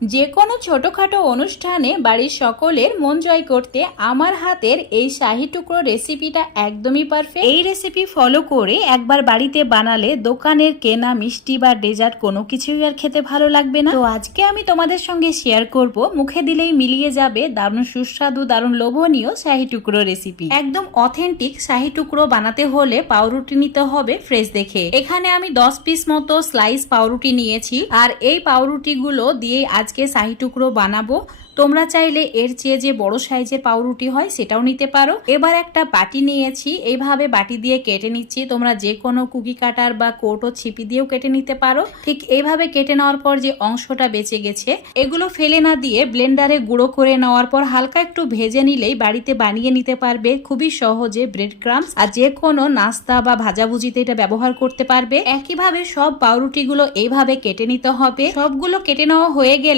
যে কোনো ছোটখাটো অনুষ্ঠানে বাড়ির সকলের মন জয় করতে আমার হাতের এই শাহী টুকরো রেসিপিটা একদমই পারফেক্ট। এই রেসিপি ফলো করে একবার বাড়িতে বানালে দোকানের কেনা মিষ্টি বা ডেজার্ট কোনো কিছুই আর খেতে ভালো লাগবে না। তো আজকে আমি তোমাদের সঙ্গে শেয়ার করব মুখে দিলেই মিলিয়ে যাবে দারুণ সুস্বাদু দারুণ লোভনীয় শাহী টুকরো রেসিপি। একদম অথেন্টিক শাহী টুকরো বানাতে হলে পাউরুটি নিতে হবে ফ্রেশ দেখে। এখানে আমি 10 পিস মতো স্লাইস পাউরুটি নিয়েছি আর এই পাউরুটি গুলো দিয়ে আজকে শাহী টুকরো বানাবো। তোমরা চাইলে এর চেয়ে যে বড় সাইজের পাউরুটি হয় সেটাও নিতে পারো। এবার একটা বাটি নিয়েছি, এইভাবে বাটি দিয়ে কেটে নিচ্ছি। তোমরা যে কোনো কুকি কাটার বা কৌটো ছিপি দিয়েও কেটে নিতে পারো। ঠিক এইভাবে কেটে নেওয়ার পর যে অংশটা বেঁচে গেছে এগুলো ফেলে না দিয়ে ব্লেন্ডারে গুঁড়ো করে নেওয়ার পর হালকা একটু ভেজে নিলেই বাড়িতে বানিয়ে নিতে পারবে খুবই সহজে ব্রেড ক্রাম্বস। আর যে কোনো নাস্তা বা ভাজাভুজিতে এটা ব্যবহার করতে পারবে। একইভাবে সব পাউরুটি গুলো এইভাবে কেটে নিতে হবে। সবগুলো কেটে নেওয়া হয়ে গেলে